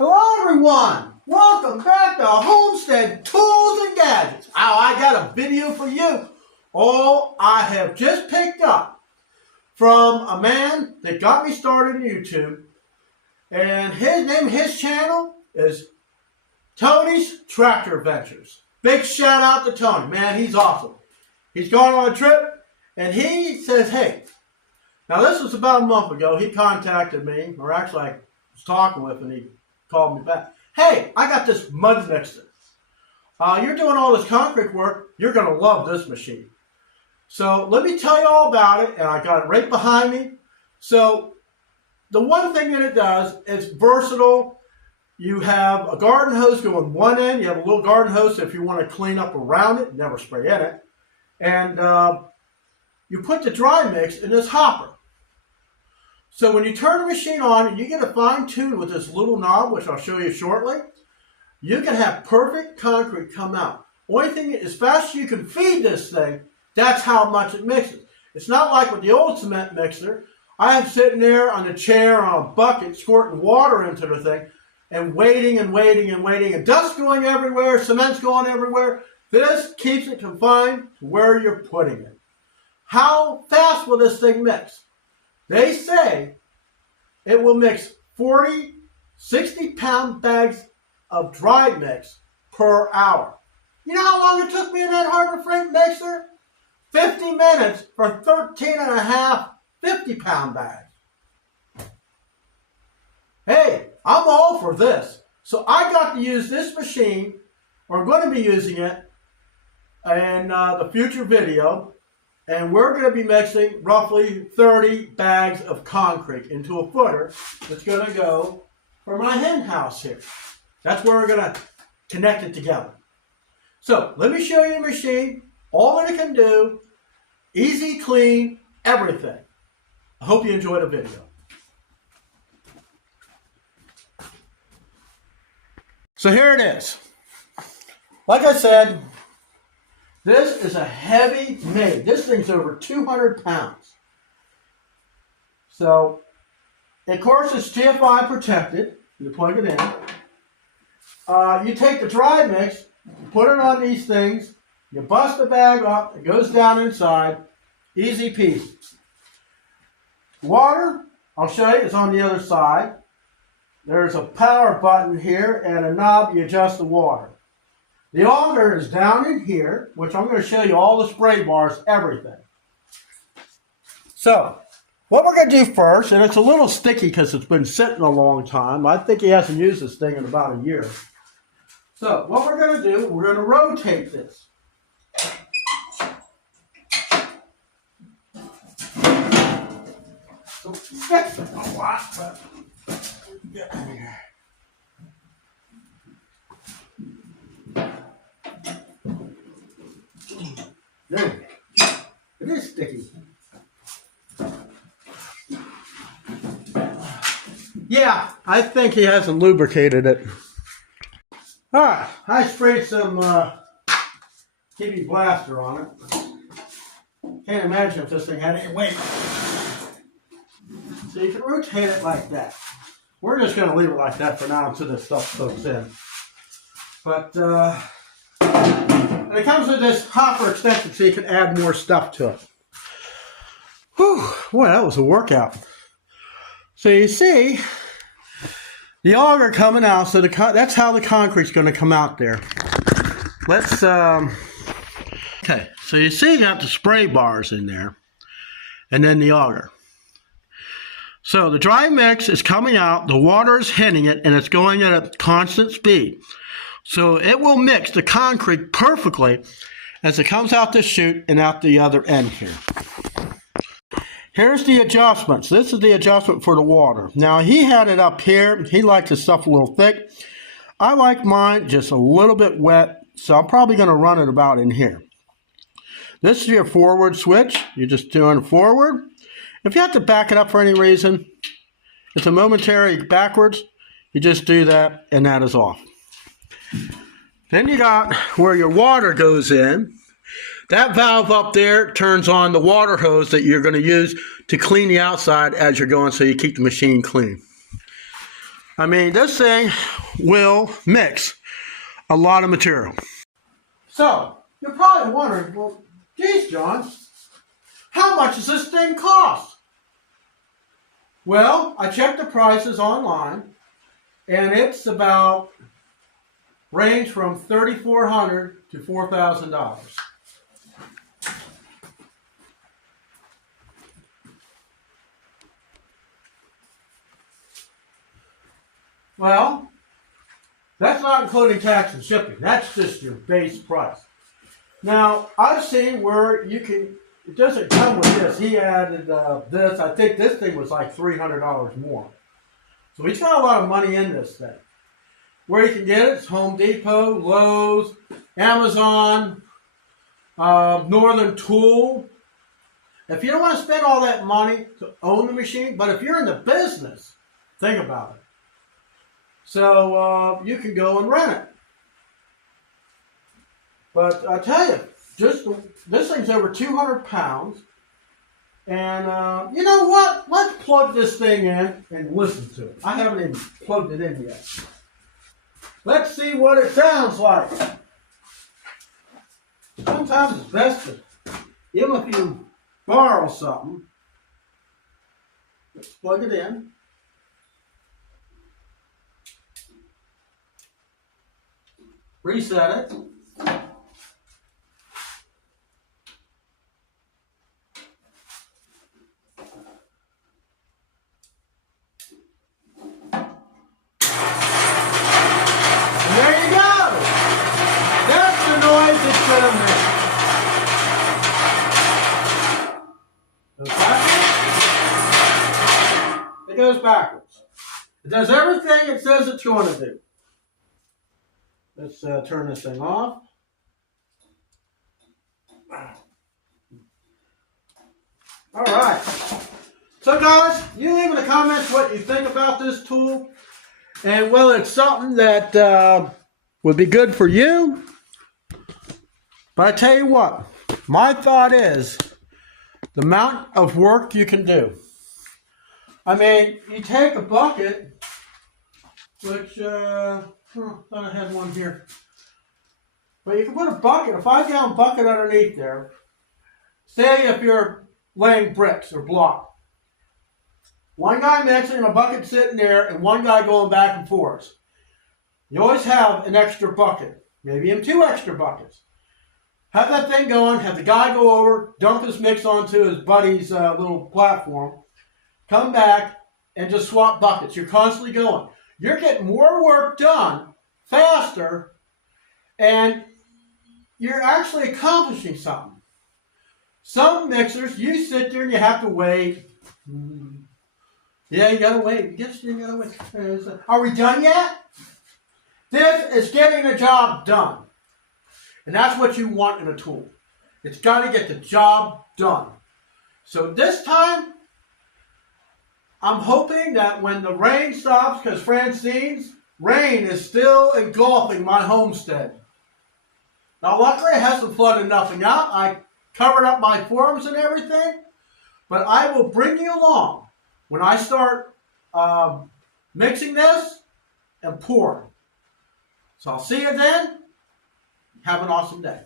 Hello everyone! Welcome back to Homestead Tools and Gadgets. I got a video for you. I have just picked up from a man that got me started on YouTube. And his channel is Tony's Tractor Adventures. Big shout out to Tony. Man, he's awesome. He's gone on a trip and he says, hey, now this was about a month ago. He contacted me, or actually I was talking with him and he called me back. Hey, I got this MUDDmixer. You're doing all this concrete work. You're going to love this machine. So let me tell you all about it. And I got it right behind me. So the one thing that it does is versatile. You have a garden hose going one end. You have a little garden hose if you want to clean up around it. Never spray in it. And you put the dry mix in this hopper. So when you turn the machine on and you get it fine-tuned with this little knob, which I'll show you shortly, you can have perfect concrete come out. Only thing, as fast as you can feed this thing, that's how much it mixes. It's not like with the old cement mixer. I am sitting there on a chair on a bucket squirting water into the thing and waiting and waiting and waiting, and dust going everywhere, cement's going everywhere. This keeps it confined to where you're putting it. How fast will this thing mix? They say it will mix 40, 60-pound bags of dry mix per hour. You know how long it took me in that Harbor Freight mixer? 50 minutes for 13 and a half 50-pound bags. Hey, I'm all for this. So I got to use this machine, or I'm going to be using it in the future video. And we're going to be mixing roughly 30 bags of concrete into a footer that's going to go for my hen house here. That's where we're going to connect it together. So let me show you the machine, all that it can do, easy, clean, everything. I hope you enjoyed the video. So here it is. Like I said, this is a heavy made. This thing's over 200 pounds. So, of course, it's GFI protected. You plug it in. You take the dry mix, put it on these things, you bust the bag up, it goes down inside. Easy peasy. Water, I'll show you, is on the other side. There's a power button here and a knob, you adjust the water. The auger is down in here, which I'm going to show you all the spray bars, everything. So, what we're going to do first, and it's a little sticky because it's been sitting a long time. I think he hasn't used this thing in about a year. So, what we're going to do, we're going to rotate this. So, it's a lot, but get in here. There. It is sticky. Yeah, I think he hasn't lubricated it. Alright, I sprayed some TV Blaster on it. Can't imagine if this thing had any weight. So you can rotate it like that. We're just going to leave it like that for now until this stuff soaks in. But, and it comes with this hopper extension so you can add more stuff to it. Whew, boy, that was a workout. So you see, the auger coming out, so that's how the concrete's going to come out there. Let's, okay, so you see you got the spray bars in there, and then the auger. So the dry mix is coming out, the water is hitting it, and it's going at a constant speed. So it will mix the concrete perfectly as it comes out the chute and out the other end here. Here's the adjustments. This is the adjustment for the water. Now he had it up here. He likes his stuff a little thick. I like mine just a little bit wet, so I'm probably going to run it about in here. This is your forward switch. You're just doing forward. If you have to back it up for any reason, it's a momentary backwards. You just do that and that is off. Then you got where your water goes in. That valve up there turns on the water hose that you're going to use to clean the outside as you're going so you keep the machine clean. I mean, this thing will mix a lot of material. So, you're probably wondering, well, geez, John, how much does this thing cost? Well, I checked the prices online, and it's about range from $3,400 to $4,000. Well, that's not including tax and shipping. That's just your base price. Now, I've seen where you can, it doesn't come with this. He added this. I think this thing was like $300 more. So he's got a lot of money in this thing. Where you can get it is Home Depot, Lowe's, Amazon, Northern Tool. If you don't want to spend all that money to own the machine, but if you're in the business, think about it. So you can go and rent it. But I tell you, this thing's over 200 pounds. And you know what? Let's plug this thing in and listen to it. I haven't even plugged it in yet. Let's see what it sounds like. Sometimes it's best to, even if you borrow something, let's plug it in. Reset it. It goes backwards. It does everything it says it's going to do. Let's turn this thing off. All right. So guys, you leave in the comments what you think about this tool and whether it's something that would be good for you. But I tell you what, my thought is the amount of work you can do. I mean, you take a bucket, which, I thought I had one here. But you can put a bucket, a 5-gallon bucket underneath there. Say if you're laying bricks or block. One guy mixing, a bucket sitting there, and one guy going back and forth. You always have an extra bucket, maybe even 2 extra buckets. Have that thing going, have the guy go over, dump his mix onto his buddy's little platform, come back, and just swap buckets. You're constantly going. You're getting more work done faster, and you're actually accomplishing something. Some mixers, you sit there and you have to wait. Yeah, you gotta wait. Yes, you gotta wait. Are we done yet? This is getting the job done. And that's what you want in a tool. It's got to get the job done. So this time, I'm hoping that when the rain stops, because Francine's rain is still engulfing my homestead. Now luckily it hasn't flooded nothing out. I covered up my forms and everything. But I will bring you along when I start mixing this and pouring. So I'll see you then. Have an awesome day.